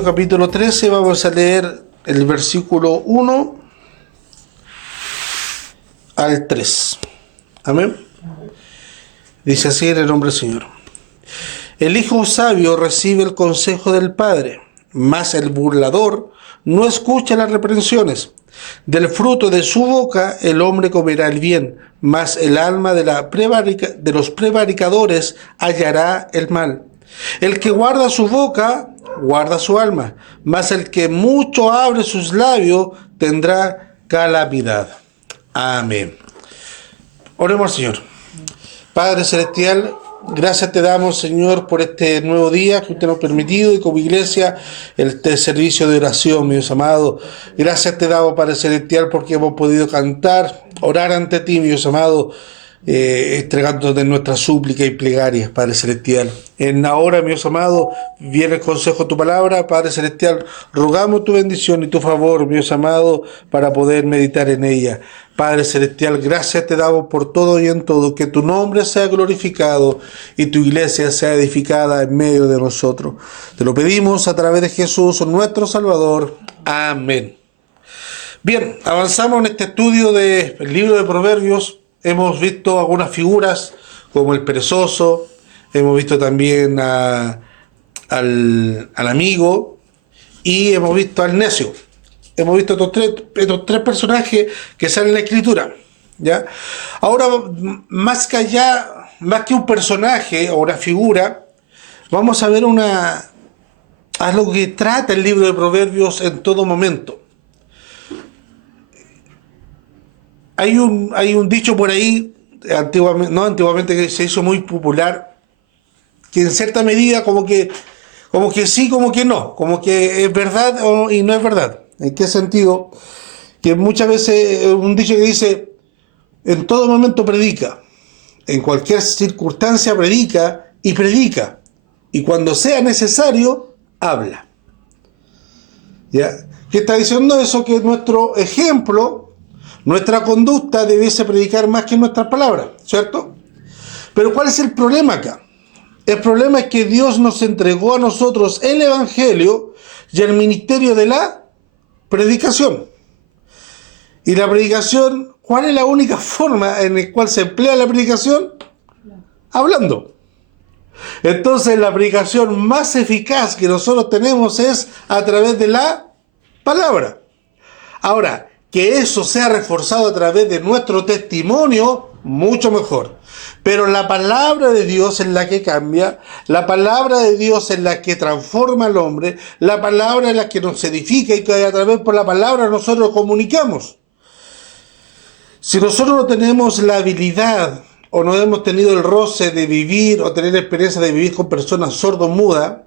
Mateo capítulo 13, vamos a leer el versículo 1 al 3. Amén. Dice así en el nombre del Señor. El hijo sabio recibe el consejo del padre, mas el burlador no escucha las reprensiones. Del fruto de su boca el hombre comerá el bien, mas el alma de los prevaricadores hallará el mal. El que guarda su boca, guarda su alma, mas el que mucho abre sus labios tendrá calamidad. Amén. Oremos al Señor. Padre Celestial, gracias te damos, Señor, por este nuevo día que usted nos ha permitido y como iglesia este servicio de oración, mi Dios amado. Gracias te damos, Padre Celestial, porque hemos podido cantar, orar ante ti, mi Dios amado, entregándote nuestras súplicas y plegarias, Padre Celestial. En ahora, mi Dios amado, viene el consejo de tu palabra, Padre Celestial. Rogamos tu bendición y tu favor, mi Dios amado, para poder meditar en ella. Padre Celestial, gracias te damos por todo y en todo, que tu nombre sea glorificado y tu iglesia sea edificada en medio de nosotros. Te lo pedimos a través de Jesús, nuestro Salvador. Amén. Bien, avanzamos en este estudio del libro de Proverbios. Hemos visto algunas figuras como el perezoso, hemos visto también al amigo y hemos visto al necio. Hemos visto estos tres personajes que salen en la escritura, ¿ya? Ahora, más que un personaje o una figura, vamos a ver algo que trata el libro de Proverbios en todo momento. Hay un dicho por ahí, antiguamente que se hizo muy popular, que en cierta medida como que sí, como que no, como que es verdad y no es verdad. ¿En qué sentido? Que muchas veces un dicho que dice, en todo momento predica, en cualquier circunstancia predica, y cuando sea necesario, habla. ¿Ya? ¿Qué está diciendo eso? Que nuestro ejemplo, nuestra conducta debiese predicar más que nuestras palabras, ¿cierto? Pero ¿cuál es el problema acá? El problema es que Dios nos entregó a nosotros el Evangelio y el ministerio de la predicación. Y la predicación, ¿cuál es la única forma en la cual se emplea la predicación? Hablando. Entonces la predicación más eficaz que nosotros tenemos es a través de la palabra. Ahora, que eso sea reforzado a través de nuestro testimonio, mucho mejor. Pero la palabra de Dios es la que cambia, la palabra de Dios es la que transforma al hombre, la palabra es la que nos edifica y que a través por la palabra nosotros comunicamos. Si nosotros no tenemos la habilidad o no hemos tenido el roce de vivir o tener la experiencia de vivir con personas sordo-mudas,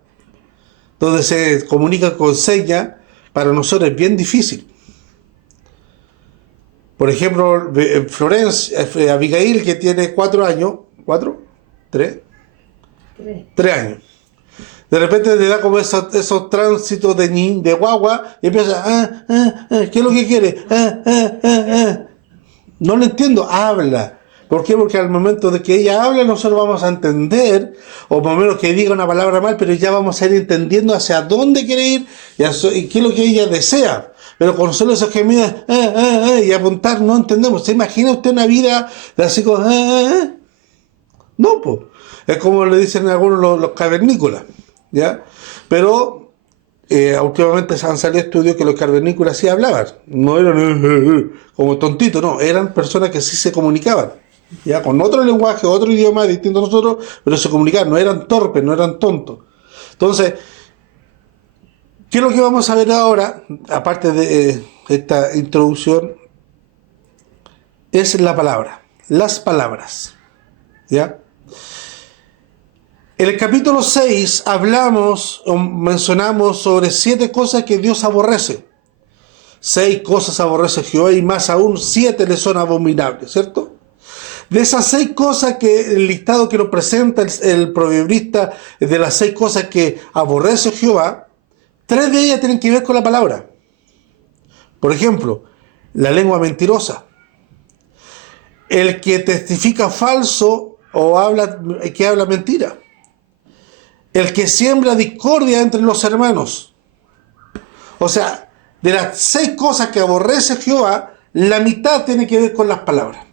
donde se comunican con señas, para nosotros es bien difícil. Por ejemplo, Abigail, que tiene 4 años, ¿4? ¿3? 3 años. De repente le da como esos tránsitos de guagua y empieza, ¿qué es lo que quiere? No lo entiendo, habla. ¿Por qué? Porque al momento de que ella habla nosotros vamos a entender, o por lo menos que diga una palabra mal, pero ya vamos a ir entendiendo hacia dónde quiere ir y qué es lo que ella desea. Pero con solo esos gemidos y apuntar no entendemos. ¿Se imagina usted una vida de así como No, pues. Es como le dicen algunos los cavernícolas, ¿ya? Pero últimamente han salido estudios que los cavernícolas sí hablaban. No eran como tontitos, no. Eran personas que sí se comunicaban, ¿ya? Con otro lenguaje, otro idioma distinto a nosotros, pero se comunicaban. No eran torpes, no eran tontos. Entonces, ¿qué es lo que vamos a ver ahora? Aparte de esta introducción, es la palabra, las palabras, ¿ya? En el capítulo 6 mencionamos sobre 7 cosas que Dios aborrece. 6 cosas aborrece Jehová y más aún 7 le son abominables, ¿cierto? De esas 6 cosas que el listado que nos presenta el proverbista, de las 6 cosas que aborrece Jehová, 3 de ellas tienen que ver con la palabra. Por ejemplo, la lengua mentirosa. El que testifica falso o que habla mentira. El que siembra discordia entre los hermanos. O sea, de las 6 cosas que aborrece Jehová, la mitad tiene que ver con las palabras,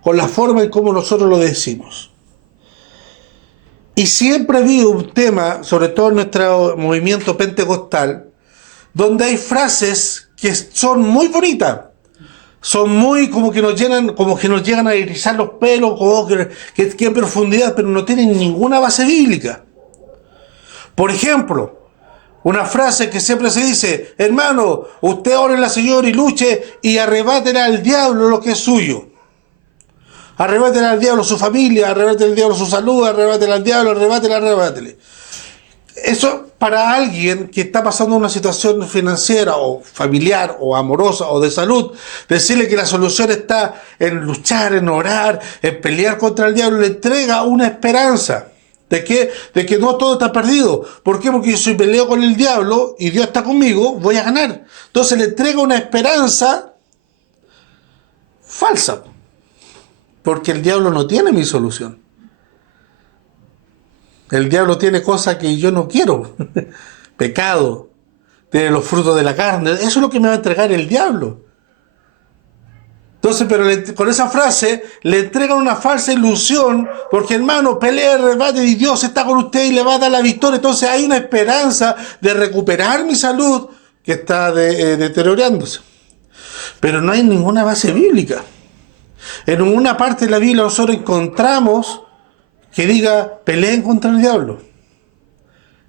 con la forma en cómo nosotros lo decimos. Y siempre ha habido un tema, sobre todo en nuestro movimiento pentecostal, donde hay frases que son muy bonitas, son muy como que nos llenan, como que nos llegan a erizar los pelos, como que en profundidad, pero no tienen ninguna base bíblica. Por ejemplo, una frase que siempre se dice: hermano, usted ore al Señor y luche y arrebátele al diablo lo que es suyo. Arrebátele al diablo su familia, arrebátele al diablo su salud, arrebátele al diablo, arrebátele. Eso para alguien que está pasando una situación financiera o familiar o amorosa o de salud, decirle que la solución está en luchar, en orar, en pelear contra el diablo, le entrega una esperanza de que no todo está perdido. ¿Por qué? Porque si peleo con el diablo y Dios está conmigo, voy a ganar. Entonces le entrega una esperanza falsa, porque el diablo no tiene mi solución. El diablo tiene cosas que yo no quiero. Pecado, tiene los frutos de la carne. Eso es lo que me va a entregar el diablo. Entonces, pero con esa frase le entregan una falsa ilusión, porque hermano, pelea, rebate y Dios está con usted y le va a dar la victoria. Entonces hay una esperanza de recuperar mi salud que está deteriorándose. Pero no hay ninguna base bíblica. En ninguna parte de la Biblia nosotros encontramos que diga peleen contra el diablo.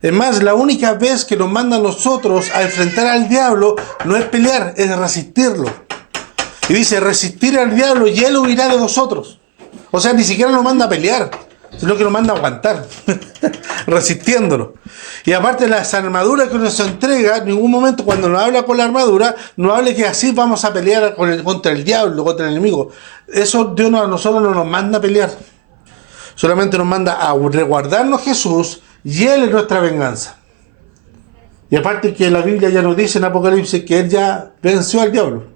Es más, la única vez que nos manda a nosotros a enfrentar al diablo no es pelear, es resistirlo. Y dice, resistir al diablo y él huirá de vosotros. O sea, ni siquiera nos manda a pelear, sino que nos manda a aguantar, resistiéndolo. Y aparte las armaduras que nos entrega, en ningún momento cuando nos habla con la armadura, nos habla que así vamos a pelear contra el diablo, contra el enemigo. Eso Dios a nosotros no nos manda a pelear. Solamente nos manda a resguardarnos Jesús y Él es nuestra venganza. Y aparte que la Biblia ya nos dice en Apocalipsis que Él ya venció al diablo.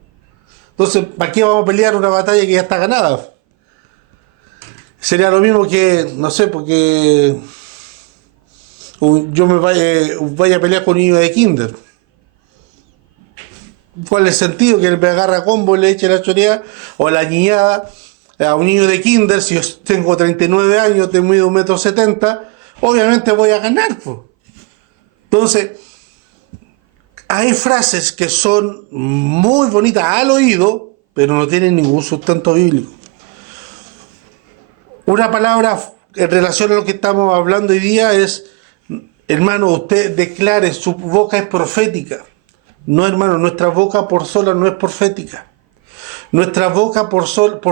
Entonces, ¿para qué vamos a pelear una batalla que ya está ganada? Sería lo mismo que, no sé, porque yo me vaya a pelear con un niño de kinder. ¿Cuál es el sentido? Que él me agarra a combo y le eche la choreada o la niñada a un niño de kinder. Si yo tengo 39 años, tengo mido 1,70 m, obviamente voy a ganar, pues. Entonces, hay frases que son muy bonitas al oído, pero no tienen ningún sustento bíblico. Una palabra en relación a lo que estamos hablando hoy día es: hermano, usted declare, su boca es profética. No, hermano, nuestra boca por sola no es profética. Nuestra boca por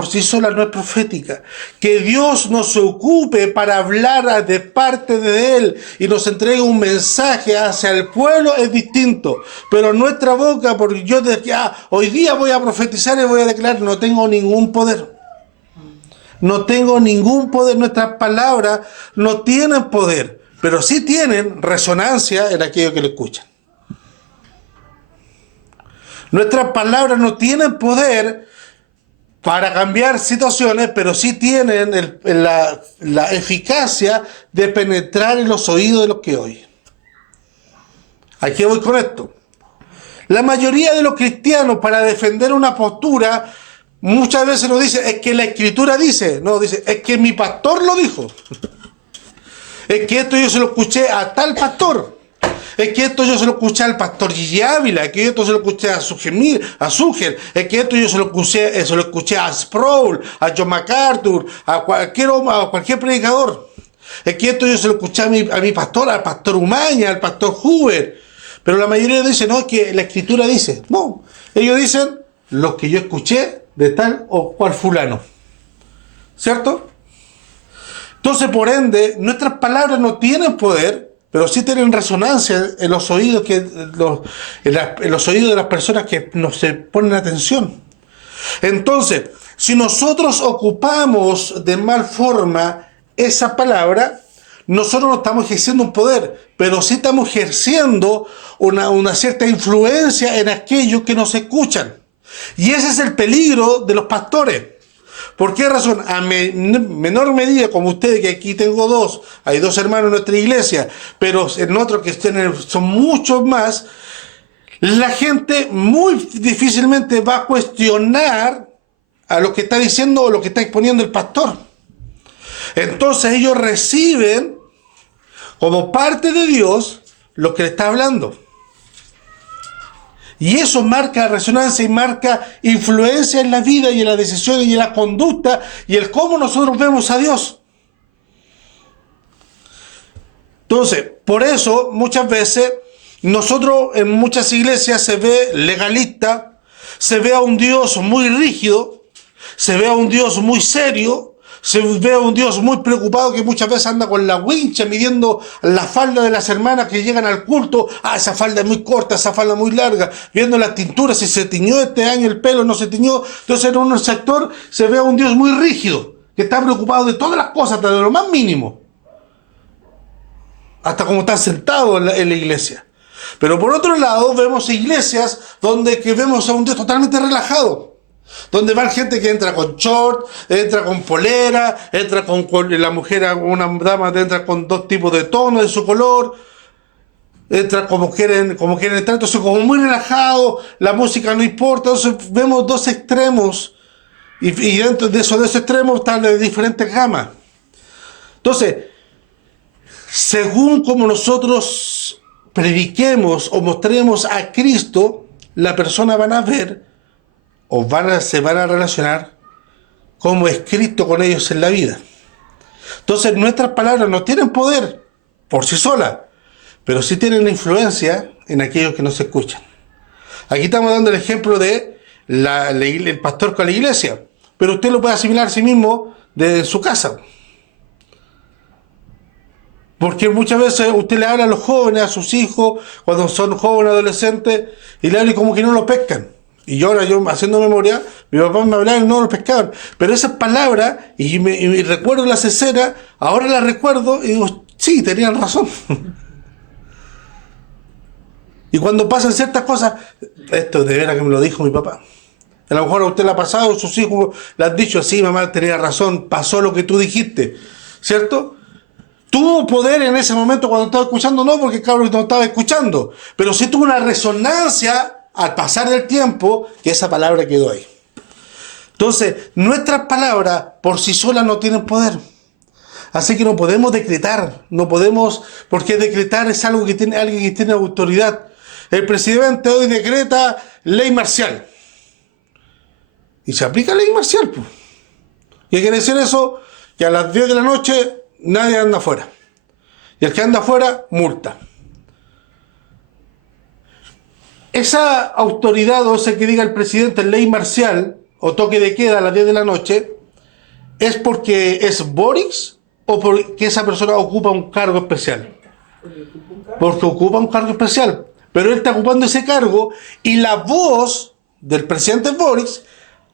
sí sola no es profética. Que Dios nos ocupe para hablar de parte de Él y nos entregue un mensaje hacia el pueblo es distinto. Pero nuestra boca, porque yo hoy día voy a profetizar y voy a declarar, no tengo ningún poder. No tengo ningún poder. Nuestras palabras no tienen poder, pero sí tienen resonancia en aquellos que lo escuchan. Nuestras palabras no tienen poder para cambiar situaciones, pero sí tienen la eficacia de penetrar en los oídos de los que oyen. ¿A qué voy con esto? La mayoría de los cristianos, para defender una postura, muchas veces nos dice, es que la Escritura dice, no, dice, es que mi pastor lo dijo. Es que esto yo se lo escuché a tal pastor. Es que esto yo se lo escuché al pastor Gigi Ávila, es que esto se lo escuché a Suger, es que esto yo se lo escuché a Sproul, a John MacArthur, a cualquier predicador. Es que esto yo se lo escuché a mi pastor, al pastor Umaña, al pastor Huber. Pero la mayoría dice, no, es que la Escritura dice. No, ellos dicen lo que yo escuché de tal o cual fulano. ¿Cierto? Entonces, por ende, nuestras palabras no tienen poder, pero sí tienen resonancia en los oídos en los oídos de las personas que nos se ponen atención. Entonces, si nosotros ocupamos de mal forma esa palabra, nosotros no estamos ejerciendo un poder, pero sí estamos ejerciendo una cierta influencia en aquellos que nos escuchan. Y ese es el peligro de los pastores. ¿Por qué razón? A menor medida, como ustedes, que aquí tengo dos, hay dos hermanos en nuestra iglesia, pero en otros que son muchos más, la gente muy difícilmente va a cuestionar a lo que está diciendo o lo que está exponiendo el pastor. Entonces ellos reciben como parte de Dios lo que le está hablando. Y eso marca resonancia y marca influencia en la vida y en las decisiones y en la conducta y el cómo nosotros vemos a Dios. Entonces, por eso muchas veces nosotros en muchas iglesias se ve legalista, se ve a un Dios muy rígido, se ve a un Dios muy serio, se ve a un Dios muy preocupado que muchas veces anda con la wincha midiendo la falda de las hermanas que llegan al culto. Ah, esa falda es muy corta, esa falda es muy larga, viendo las tinturas, si se tiñó este año el pelo, no se tiñó. Entonces en un sector se ve a un Dios muy rígido, que está preocupado de todas las cosas, hasta de lo más mínimo, hasta como están sentados en la iglesia. Pero por otro lado vemos iglesias donde que vemos a un Dios totalmente relajado, donde va gente que entra con short, entra con polera, entra con la mujer, una dama entra con dos tipos de tono de su color, entra como quieren entrar, entonces como muy relajado, la música no importa. Entonces vemos dos extremos y dentro de esos extremos están de diferentes gamas. Entonces, según como nosotros prediquemos o mostremos a Cristo, la persona van a ver o se van a relacionar como es Cristo con ellos en la vida. Entonces nuestras palabras no tienen poder por sí solas, pero sí tienen influencia en aquellos que nos escuchan. Aquí estamos dando el ejemplo de el pastor con la iglesia, pero usted lo puede asimilar a sí mismo desde su casa. Porque muchas veces usted le habla a los jóvenes, a sus hijos, cuando son jóvenes, adolescentes, y le habla y como que no lo pescan. Y yo haciendo memoria, mi papá me hablaba y no lo pescaban. Pero esas palabras, y recuerdo las escenas, ahora las recuerdo y digo, sí, tenían razón. Y cuando pasan ciertas cosas, esto de veras que me lo dijo mi papá. A lo mejor a usted le ha pasado, sus hijos le han dicho, sí, mamá, tenía razón, pasó lo que tú dijiste, ¿cierto? Tuvo poder en ese momento cuando estaba escuchando, no, porque el cabrón no estaba escuchando, pero sí tuvo una resonancia al pasar del tiempo que esa palabra quedó ahí. Entonces, nuestras palabras por sí solas no tienen poder. Así que no podemos decretar, no podemos, porque decretar es algo que tiene alguien que tiene autoridad. El presidente hoy decreta ley marcial. Y se aplica ley marcial, pues. ¿Qué quiere decir eso? Que a las 10 de la noche nadie anda afuera. Y el que anda afuera, multa. Esa autoridad, o sea, que diga el presidente ley marcial o toque de queda a las 10 de la noche, ¿es porque es Boris o porque esa persona ocupa un cargo especial? Porque ocupa un cargo especial. Pero él está ocupando ese cargo y la voz del presidente Boris,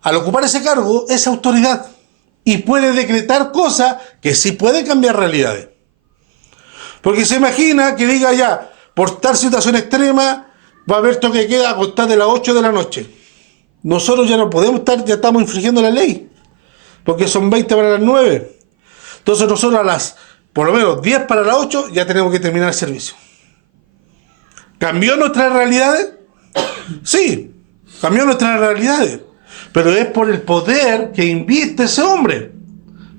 al ocupar ese cargo, es autoridad. Y puede decretar cosas que sí pueden cambiar realidades. Porque se imagina que diga ya, por tal situación extrema, va a haber toque de queda a contar de las 8 de la noche. Nosotros ya no podemos estar, ya estamos infringiendo la ley. Porque son 20 para las 9. Entonces nosotros a las, por lo menos 10 para las 8, ya tenemos que terminar el servicio. ¿Cambió nuestras realidades? Sí, cambió nuestras realidades. Pero es por el poder que inviste ese hombre.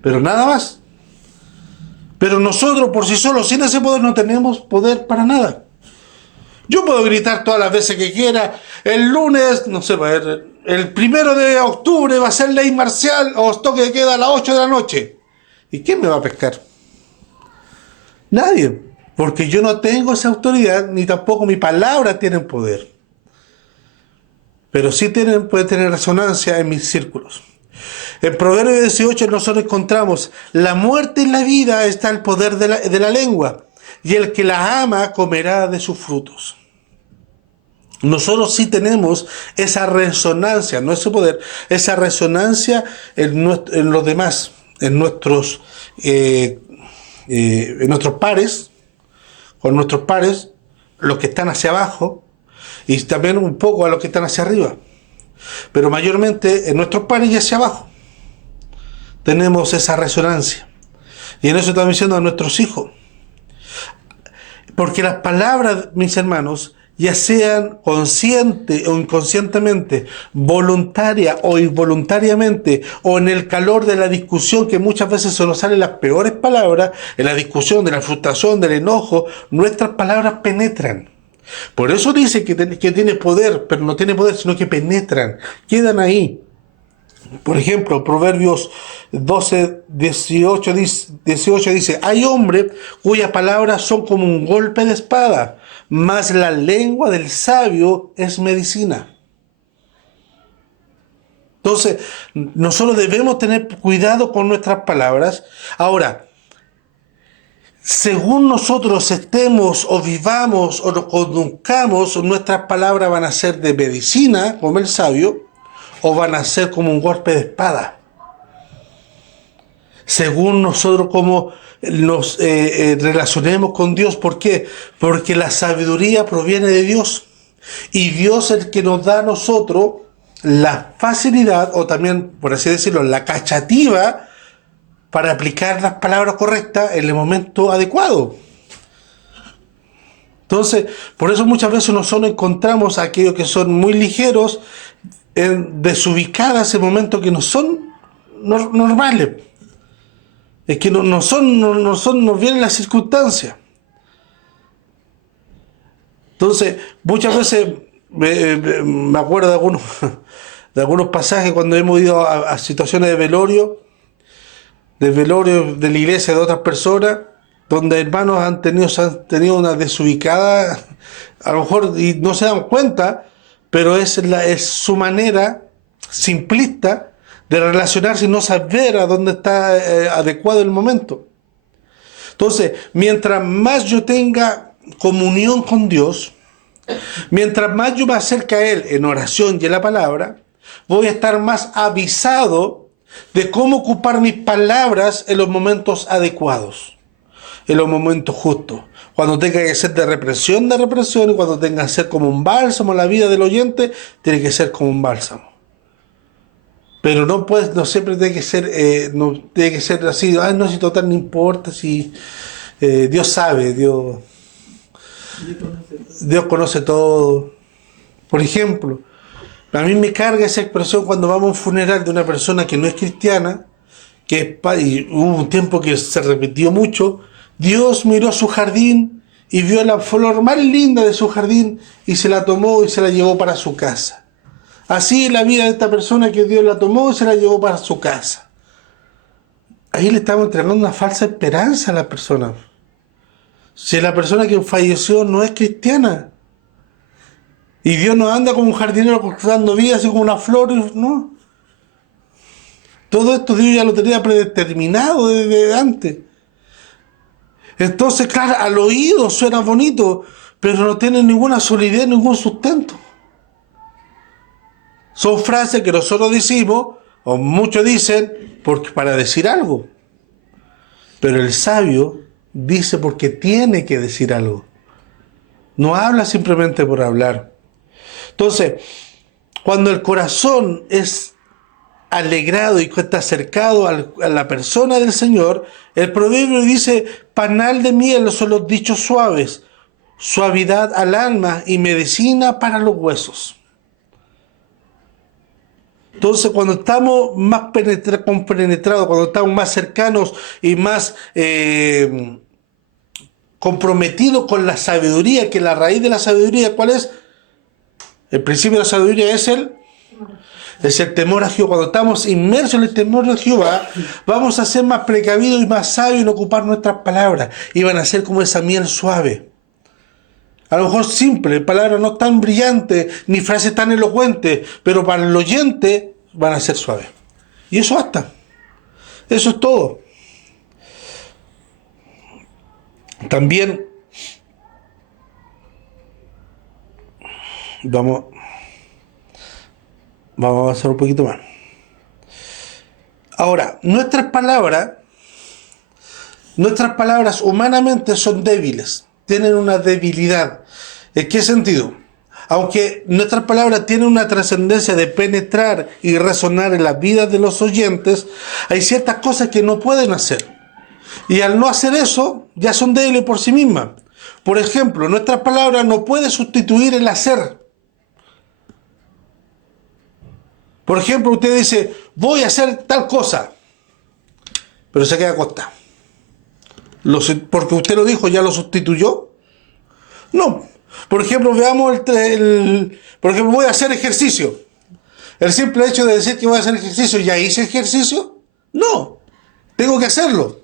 Pero nada más. Pero nosotros por sí solos, sin ese poder, no tenemos poder para nada. Yo puedo gritar todas las veces que quiera. El lunes, no sé, el 1 de octubre va a ser ley marcial o toque de queda a las 8 de la noche. ¿Y quién me va a pescar? Nadie. Porque yo no tengo esa autoridad, ni tampoco mi palabra tiene poder. Pero sí puede tener resonancia en mis círculos. En Proverbios 18 nosotros encontramos, la muerte y la vida está el poder de la lengua, y el que la ama comerá de sus frutos. Nosotros sí tenemos esa resonancia, no ese poder, esa resonancia en los demás, en nuestros pares, con nuestros pares, los que están hacia abajo, y también un poco a los que están hacia arriba. Pero mayormente en nuestros pares y hacia abajo tenemos esa resonancia. Y en eso estamos diciendo a nuestros hijos. Porque las palabras, mis hermanos, ya sean consciente o inconscientemente, voluntaria o involuntariamente, o en el calor de la discusión, que muchas veces se nos salen las peores palabras, en la discusión, de la frustración, del enojo, nuestras palabras penetran. Por eso dice que tiene poder, pero no tiene poder, sino que penetran, quedan ahí. Por ejemplo, Proverbios 12, 18 dice, hay hombres cuyas palabras son como un golpe de espada, mas la lengua del sabio es medicina. Entonces, nosotros debemos tener cuidado con nuestras palabras. Ahora, según nosotros estemos o vivamos o nos conduzcamos, nuestras palabras van a ser de medicina, como el sabio, o van a ser como un golpe de espada. Según nosotros como nos relacionemos con Dios. ¿Por qué? Porque la sabiduría proviene de Dios. Y Dios es el que nos da a nosotros la facilidad, o también, por así decirlo, la cachativa, para aplicar las palabras correctas en el momento adecuado. Entonces, por eso muchas veces nosotros encontramos a aquellos que son muy ligeros, desubicadas en momentos que no son normales. Es que nos vienen las circunstancias. Entonces, muchas veces me acuerdo de algunos pasajes cuando hemos ido a situaciones de velorio de la iglesia de otras personas, donde hermanos han tenido una desubicada, a lo mejor y no se dan cuenta, pero es su manera simplista de relacionarse y no saber a dónde está adecuado el momento. Entonces, mientras más yo tenga comunión con Dios, mientras más yo me acerque a Él en oración y en la palabra, voy a estar más avisado de cómo ocupar mis palabras en los momentos adecuados, en los momentos justos. Cuando tenga que ser de represión, y cuando tenga que ser como un bálsamo en la vida del oyente, tiene que ser como un bálsamo. Pero no siempre tiene que ser, no tiene que ser así, no, si total no importa, si Dios sabe, Dios conoce todo. Por ejemplo, a mí me carga esa expresión cuando vamos a un funeral de una persona que no es cristiana, y hubo un tiempo que se repitió mucho. Dios miró su jardín y vio la flor más linda de su jardín y se la tomó y se la llevó para su casa. Así es la vida de esta persona, que Dios la tomó y se la llevó para su casa. Ahí le estamos entregando una falsa esperanza a la persona. Si la persona que falleció no es cristiana, y Dios no anda como un jardinero cortando vidas, así como una flor, no. Todo esto Dios ya lo tenía predeterminado desde antes. Entonces, claro, al oído suena bonito, pero no tiene ninguna solidez, ningún sustento. Son frases que nosotros decimos, o muchos dicen, para decir algo. Pero el sabio dice porque tiene que decir algo. No habla simplemente por hablar. Entonces, cuando el corazón es alegrado y está acercado a la persona del Señor, el proverbio dice, panal de miel son los dichos suaves, suavidad al alma y medicina para los huesos. Entonces, cuando estamos más compenetrados, cuando estamos más cercanos y más comprometidos con la sabiduría, que la raíz de la sabiduría, ¿cuál es? El principio de la sabiduría es el temor a Jehová. Cuando estamos inmersos en el temor de Jehová, vamos a ser más precavidos y más sabios en ocupar nuestras palabras, y van a ser como esa miel suave. A lo mejor simple, palabras no tan brillantes, ni frases tan elocuentes, pero para el oyente van a ser suaves. Y eso basta. Eso es todo. También vamos a avanzar un poquito más. Ahora, nuestras palabras humanamente son débiles, tienen una debilidad. ¿En qué sentido? Aunque nuestras palabras tienen una trascendencia de penetrar y resonar en las vidas de los oyentes, hay ciertas cosas que no pueden hacer. Y al no hacer eso, ya son débiles por sí mismas. Por ejemplo, nuestras palabras no pueden sustituir el hacer. Por ejemplo, usted dice, voy a hacer tal cosa, pero se queda acostado. Porque usted lo dijo, ¿ya lo sustituyó? No. Por ejemplo, veamos por ejemplo, voy a hacer ejercicio. El simple hecho de decir que voy a hacer ejercicio, ¿ya hice ejercicio? No. Tengo que hacerlo.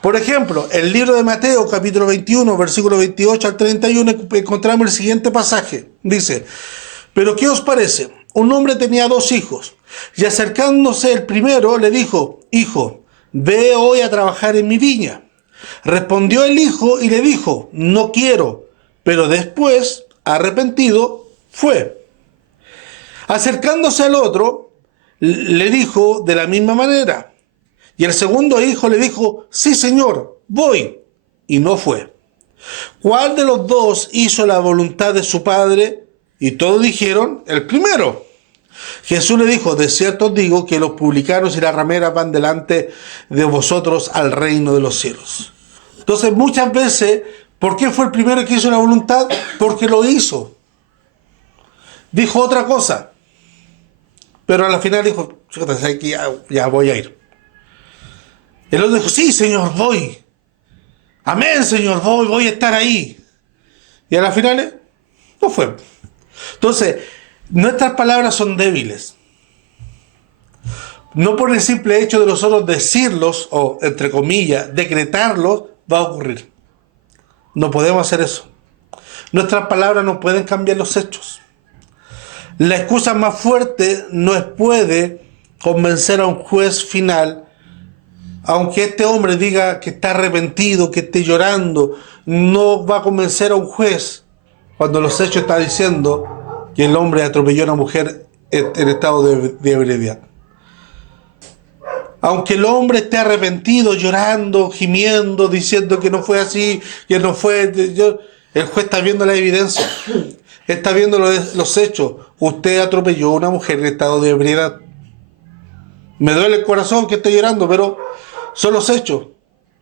Por ejemplo, el libro de Mateo, capítulo 21, versículo 28 al 31, encontramos el siguiente pasaje. Dice, pero ¿qué os parece? Un hombre tenía 2 hijos, y acercándose el primero le dijo, hijo, ve hoy a trabajar en mi viña. Respondió el hijo y le dijo, no quiero, pero después, arrepentido, fue. Acercándose al otro, le dijo de la misma manera. Y el segundo hijo le dijo, sí, señor, voy. Y no fue. ¿Cuál de los dos hizo la voluntad de su padre? Y todos dijeron, el primero. Jesús le dijo, de cierto os digo que los publicanos y las rameras van delante de vosotros al reino de los cielos. Entonces, muchas veces, ¿por qué fue el primero que hizo la voluntad? Porque lo hizo. Dijo otra cosa. Pero a la final dijo, fíjate, que ya voy a ir. El otro dijo, sí, Señor, voy. Amén, Señor, voy a estar ahí. Y a la final no fue. Entonces, nuestras palabras son débiles. No por el simple hecho de nosotros decirlos, o entre comillas, decretarlos, va a ocurrir. No podemos hacer eso. Nuestras palabras no pueden cambiar los hechos. La excusa más fuerte no puede convencer a un juez final. Aunque este hombre diga que está arrepentido, que esté llorando, no va a convencer a un juez cuando los hechos están diciendo que el hombre atropelló a una mujer en estado de ebriedad. Aunque el hombre esté arrepentido, llorando, gimiendo, diciendo que no fue así, que no fue... el juez está viendo la evidencia, está viendo los hechos. Usted atropelló a una mujer en estado de ebriedad. Me duele el corazón que esté llorando, pero son los hechos.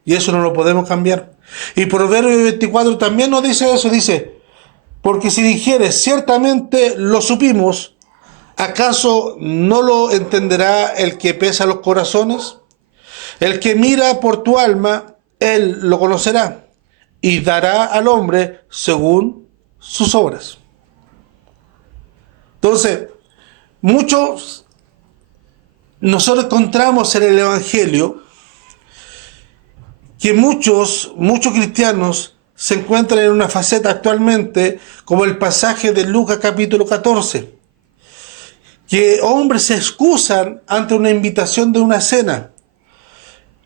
Y eso no lo podemos cambiar. Y Proverbios 24 también nos dice eso. Dice, porque si dijeres, ciertamente lo supimos, ¿acaso no lo entenderá el que pesa los corazones? El que mira por tu alma, él lo conocerá. Y dará al hombre según sus obras. Entonces, nosotros encontramos en el Evangelio que muchos cristianos se encuentran en una faceta actualmente, como el pasaje de Lucas capítulo 14, que hombres se excusan ante una invitación de una cena.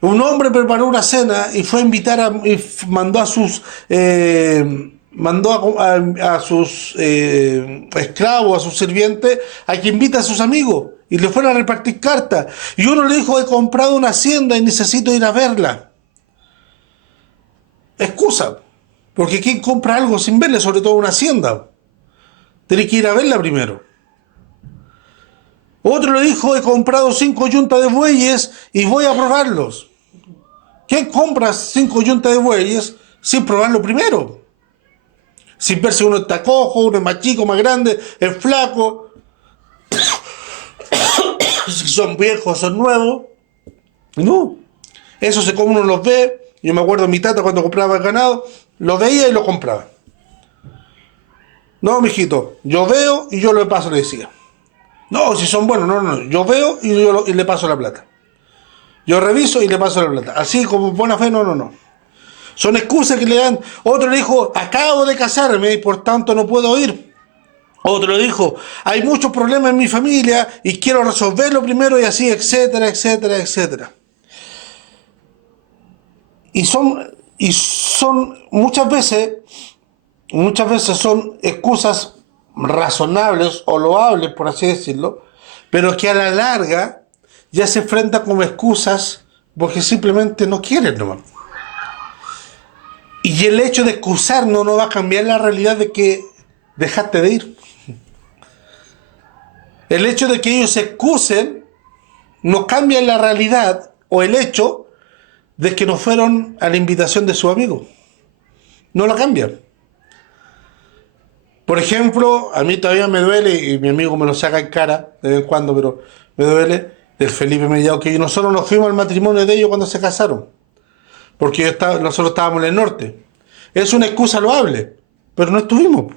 Un hombre preparó una cena y fue a invitar y mandó a sus esclavos, a sus sirvientes, a que invite a sus amigos y le fueron a repartir cartas. Y uno le dijo, he comprado una hacienda y necesito ir a verla. Excusa, porque ¿quién compra algo sin verle, sobre todo una hacienda? Tiene que ir a verla primero. Otro le dijo, he comprado 5 yuntas de bueyes y voy a probarlos. ¿Quién compra 5 yuntas de bueyes sin probarlo primero? Sin ver si uno está cojo, uno es más chico, más grande, es flaco, si son viejos, son nuevos. No, eso se come, uno los ve. Yo me acuerdo de mi tata cuando compraba el ganado, lo veía y lo compraba. No, mijito, yo veo y yo le paso, le decía. No, si son buenos, no, yo veo y le paso la plata. Yo reviso y le paso la plata. Así como buena fe, no. Son excusas que le dan. Otro le dijo, acabo de casarme y por tanto no puedo ir. Otro le dijo, hay muchos problemas en mi familia y quiero resolverlo primero y así, etcétera, etcétera, etcétera. Y son muchas veces son excusas razonables o loables, por así decirlo, pero que a la larga ya se enfrentan como excusas porque simplemente no quieren nomás. Y el hecho de excusarnos no va a cambiar la realidad de que dejaste de ir. El hecho de que ellos se excusen no cambia la realidad o el hecho de que no fueron a la invitación de su amigo. no la cambian. Por ejemplo, a mí todavía me duele, y mi amigo me lo saca en cara de vez en cuando, pero me duele, del Felipe Mellado, que nosotros nos fuimos al matrimonio de ellos cuando se casaron, porque nosotros estábamos en el norte. Es una excusa loable, pero no estuvimos.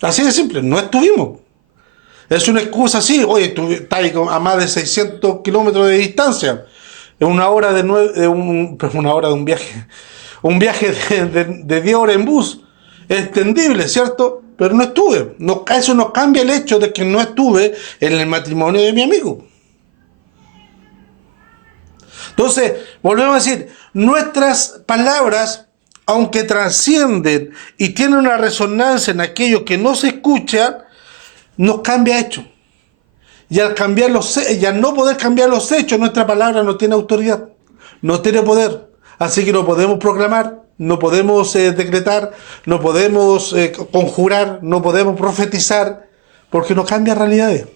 Así de simple, no estuvimos. Es una excusa así, oye, tú estás a más de 600 kilómetros de distancia, es una hora una hora de un viaje de 10 horas en bus, es entendible, ¿cierto? Pero no estuve. No, eso no cambia el hecho de que no estuve en el matrimonio de mi amigo. Entonces, volvemos a decir, nuestras palabras, aunque trascienden y tienen una resonancia en aquello que no se escucha, nos cambia hecho. Y al no poder cambiar los hechos, nuestra palabra no tiene autoridad, no tiene poder. Así que no podemos proclamar, no podemos decretar, no podemos conjurar, no podemos profetizar, porque no cambia realidades.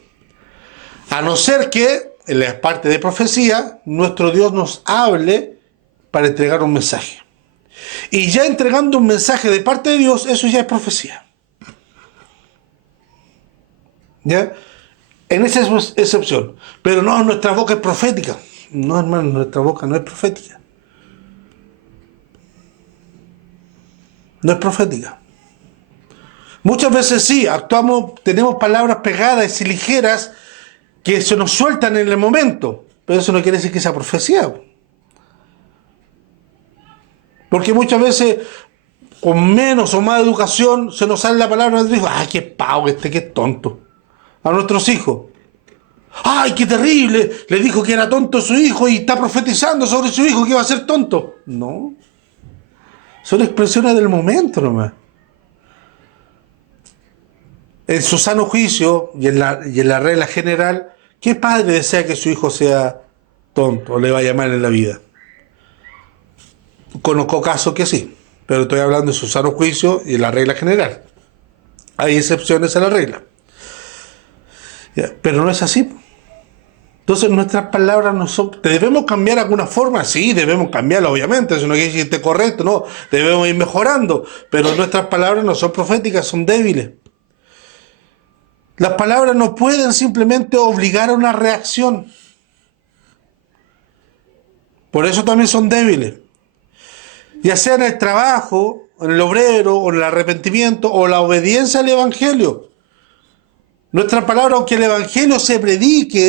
A no ser que, en la parte de profecía, nuestro Dios nos hable para entregar un mensaje. Y ya entregando un mensaje de parte de Dios, eso ya es profecía. ¿Ya? En esa excepción. Pero no, nuestra boca es profética. No, hermano, nuestra boca no es profética. No es profética. Muchas veces sí, actuamos, tenemos palabras pegadas y ligeras que se nos sueltan en el momento, pero eso no quiere decir que sea profecía. Porque muchas veces, con menos o más educación, se nos sale la palabra y nos dice, ¡ay, qué pavo qué tonto! A nuestros hijos. ¡Ay, qué terrible! Le dijo que era tonto su hijo y está profetizando sobre su hijo que iba a ser tonto. No. Son expresiones del momento nomás. En su sano juicio y en la regla general, ¿qué padre desea que su hijo sea tonto o le vaya mal en la vida? Conozco casos que sí, pero estoy hablando de su sano juicio y en la regla general. Hay excepciones a la regla. Pero no es así. Entonces nuestras palabras no son... ¿Debemos cambiar alguna forma? Sí, debemos cambiarla, obviamente. Eso no quiere decir que esté correcto, no. Debemos ir mejorando. Pero nuestras palabras no son proféticas, son débiles. Las palabras no pueden simplemente obligar a una reacción. Por eso también son débiles. Ya sea en el trabajo, en el obrero, o en el arrepentimiento, o la obediencia al Evangelio. Nuestra palabra, aunque el Evangelio se predique,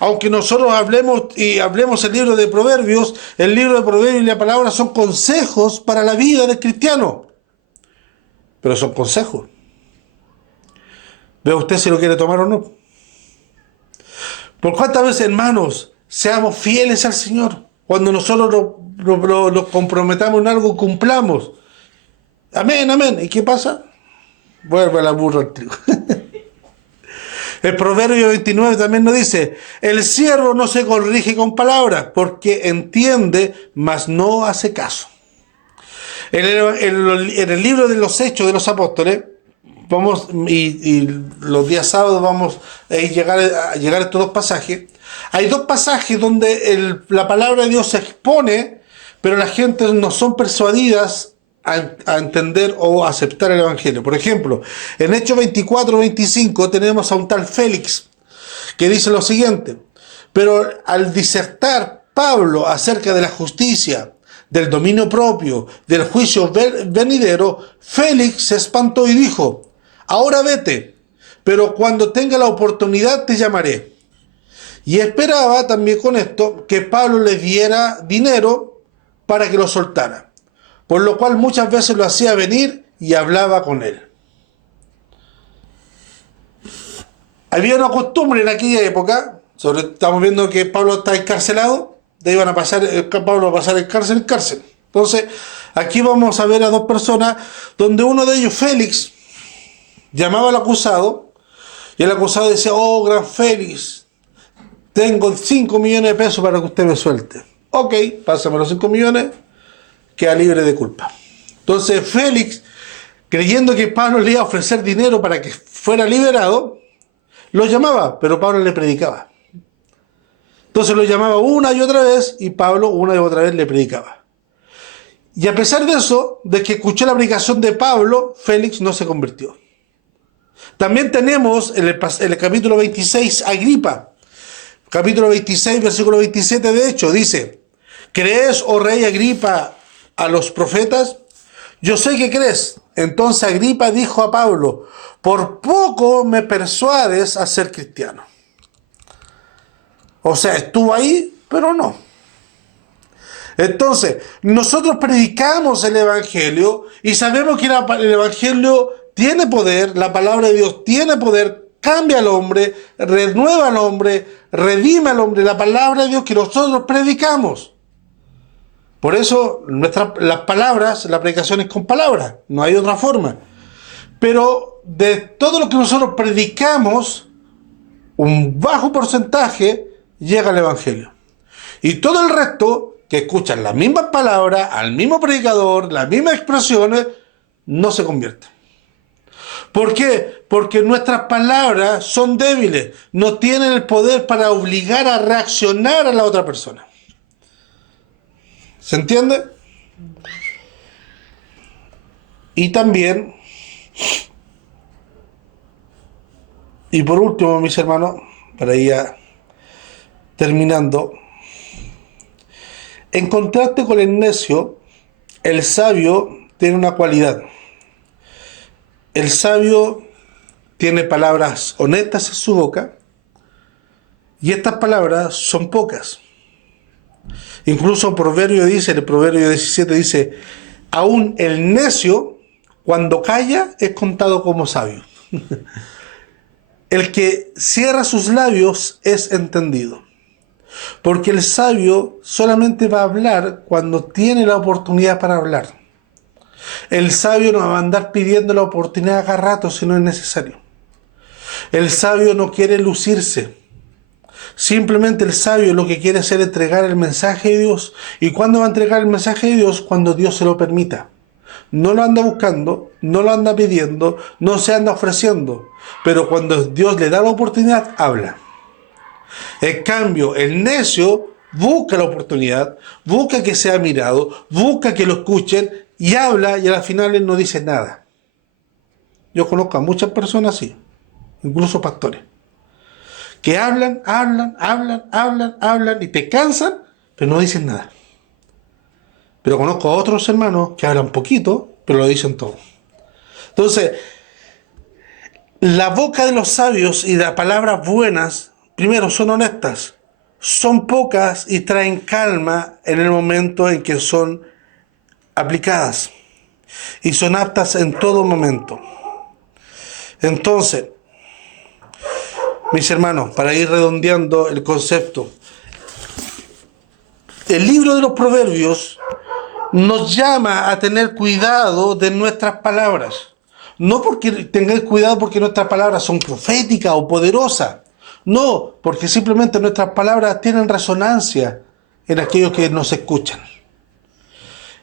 aunque nosotros hablemos el libro de Proverbios, el libro de Proverbios y la palabra son consejos para la vida del cristiano. Pero son consejos. Vea usted si lo quiere tomar o no. ¿Por cuántas veces, hermanos, seamos fieles al Señor? Cuando nosotros nos comprometamos en algo, cumplamos. Amén, amén. ¿Y qué pasa? Vuelve a la burra al trigo. El Proverbio 29 también nos dice, el siervo no se corrige con palabras, porque entiende, mas no hace caso. En el libro de los Hechos de los Apóstoles, vamos, y los días sábados vamos a llegar a estos dos pasajes. Hay dos pasajes donde la palabra de Dios se expone, pero la gente no son persuadidas a entender o aceptar el Evangelio. Por ejemplo, en Hechos 24-25 tenemos a un tal Félix que dice lo siguiente, pero al disertar Pablo acerca de la justicia, del dominio propio, del juicio venidero, Félix se espantó y dijo, ahora vete, pero cuando tenga la oportunidad te llamaré. Y esperaba también con esto que Pablo le diera dinero para que lo soltara. Por lo cual muchas veces lo hacía venir y hablaba con él. Había una costumbre en aquella época, estamos viendo que Pablo está encarcelado, iban a pasar, Pablo va a pasar de cárcel en cárcel. Entonces, aquí vamos a ver a dos personas, donde uno de ellos, Félix, llamaba al acusado, y el acusado decía, oh, gran Félix, tengo 5 millones de pesos para que usted me suelte. Ok, pásame los 5 millones, queda libre de culpa. Entonces Félix, creyendo que Pablo le iba a ofrecer dinero para que fuera liberado, lo llamaba, pero Pablo le predicaba. Entonces lo llamaba una y otra vez y Pablo una y otra vez le predicaba. Y a pesar de eso, de que escuchó la predicación de Pablo, Félix no se convirtió. También tenemos en el capítulo 26 Agripa. Capítulo 26, versículo 27 de hecho, dice: ¿Crees, oh rey Agripa, a los profetas? Yo sé que crees. Entonces Agripa dijo a Pablo: por poco me persuades a ser cristiano. O sea, estuvo ahí, pero no. Entonces, nosotros predicamos el Evangelio y sabemos que el Evangelio tiene poder, la palabra de Dios tiene poder, cambia al hombre, renueva al hombre, redime al hombre, la palabra de Dios que nosotros predicamos. Por eso las palabras, la predicación es con palabras, no hay otra forma. Pero de todo lo que nosotros predicamos, un bajo porcentaje llega al Evangelio. Y todo el resto, que escuchan las mismas palabras, al mismo predicador, las mismas expresiones, no se convierten. ¿Por qué? Porque nuestras palabras son débiles, no tienen el poder para obligar a reaccionar a la otra persona. ¿Se entiende? Y también, y por último, mis hermanos, para ir terminando, en contraste con el necio, el sabio tiene una cualidad. El sabio tiene palabras honestas en su boca y estas palabras son pocas. Incluso el proverbio 17 dice: aún el necio, cuando calla, es contado como sabio. El que cierra sus labios es entendido. Porque el sabio solamente va a hablar cuando tiene la oportunidad para hablar. El sabio no va a andar pidiendo la oportunidad a cada rato si no es necesario. El sabio no quiere lucirse. Simplemente el sabio lo que quiere hacer es entregar el mensaje de Dios. ¿Y cuándo va a entregar el mensaje de Dios? Cuando Dios se lo permita. No lo anda buscando, no lo anda pidiendo, no se anda ofreciendo. Pero cuando Dios le da la oportunidad, habla. En cambio, el necio busca la oportunidad, busca que sea mirado, busca que lo escuchen y habla y al final él no dice nada. Yo conozco a muchas personas así, incluso pastores, que hablan y te cansan, pero no dicen nada. Pero conozco a otros hermanos que hablan poquito, pero lo dicen todo. Entonces, la boca de los sabios y de palabras buenas, primero, son honestas, son pocas y traen calma en el momento en que son aplicadas. Y son aptas en todo momento. Entonces, mis hermanos, para ir redondeando el concepto, el libro de los Proverbios nos llama a tener cuidado de nuestras palabras. No porque tengáis cuidado porque nuestras palabras son proféticas o poderosas. No, porque simplemente nuestras palabras tienen resonancia en aquellos que nos escuchan.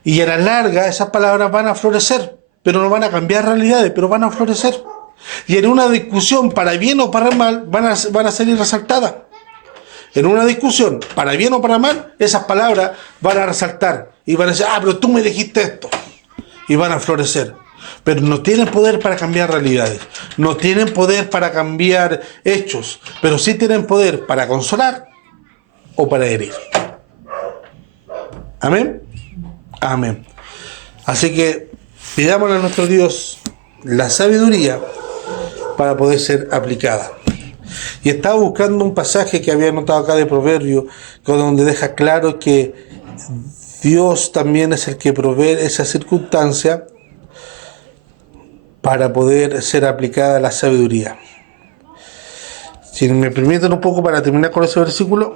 Y a la larga esas palabras van a florecer, pero no van a cambiar realidades, pero van a florecer. Y en una discusión, para bien o para mal, van a salir resaltadas. En una discusión, para bien o para mal, esas palabras van a resaltar. Y van a decir: pero tú me dijiste esto. Y van a florecer. Pero no tienen poder para cambiar realidades. No tienen poder para cambiar hechos. Pero sí tienen poder para consolar o para herir. Amén. Amén. Así que pidámosle a nuestro Dios la sabiduría para poder ser aplicada. Y estaba buscando un pasaje que había anotado acá de Proverbio, donde deja claro que Dios también es el que provee esa circunstancia para poder ser aplicada la sabiduría. Si me permiten un poco para terminar con ese versículo.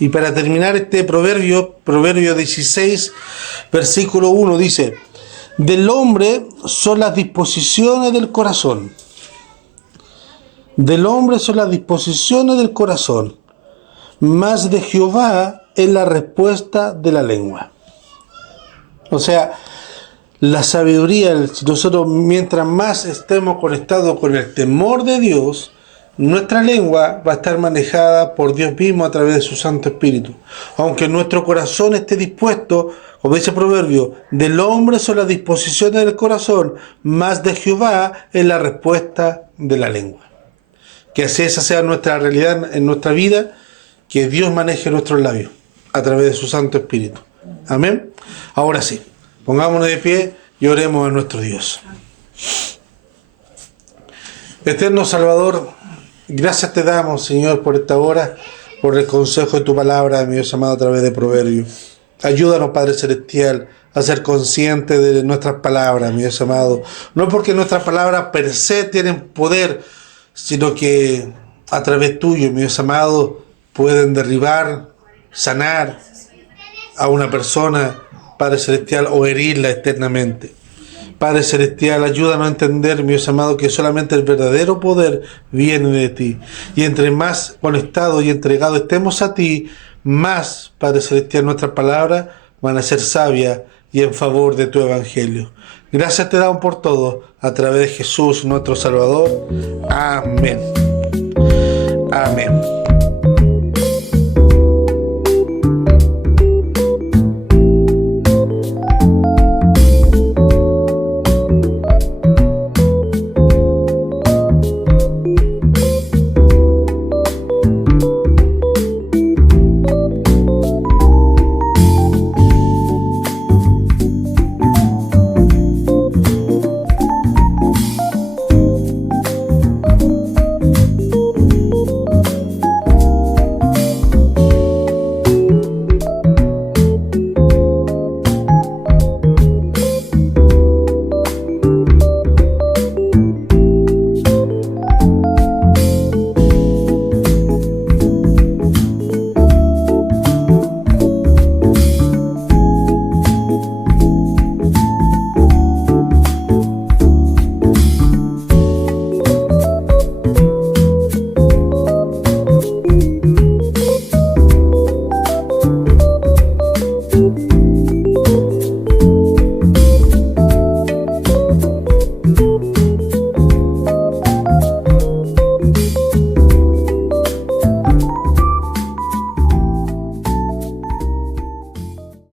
Y para terminar este proverbio 16, versículo 1, dice: del hombre son las disposiciones del corazón. Del hombre son las disposiciones del corazón, mas de Jehová es la respuesta de la lengua. O sea, la sabiduría, si nosotros mientras más estemos conectados con el temor de Dios, nuestra lengua va a estar manejada por Dios mismo a través de su Santo Espíritu. Aunque nuestro corazón esté dispuesto como dice el proverbio, del hombre son las disposiciones del corazón, más de Jehová es la respuesta de la lengua. Que así esa sea nuestra realidad en nuestra vida, que Dios maneje nuestros labios a través de su Santo Espíritu. Amén. Ahora sí, pongámonos de pie y oremos a nuestro Dios. Eterno Salvador, gracias te damos, Señor, por esta hora, por el consejo de tu palabra, mi Dios amado, a través de Proverbios. Ayúdanos, Padre Celestial, a ser conscientes de nuestras palabras, mi Dios amado. No porque nuestras palabras per se tienen poder, sino que a través tuyo, mi Dios amado, pueden derribar, sanar a una persona, Padre Celestial, o herirla eternamente. Padre Celestial, ayúdanos a entender, mi Dios amado, que solamente el verdadero poder viene de ti. Y entre más conectados y entregados estemos a ti, más, Padre Celestial, nuestras palabras van a ser sabias y en favor de tu Evangelio. Gracias te damos por todo, a través de Jesús, nuestro Salvador. Amén. Amén.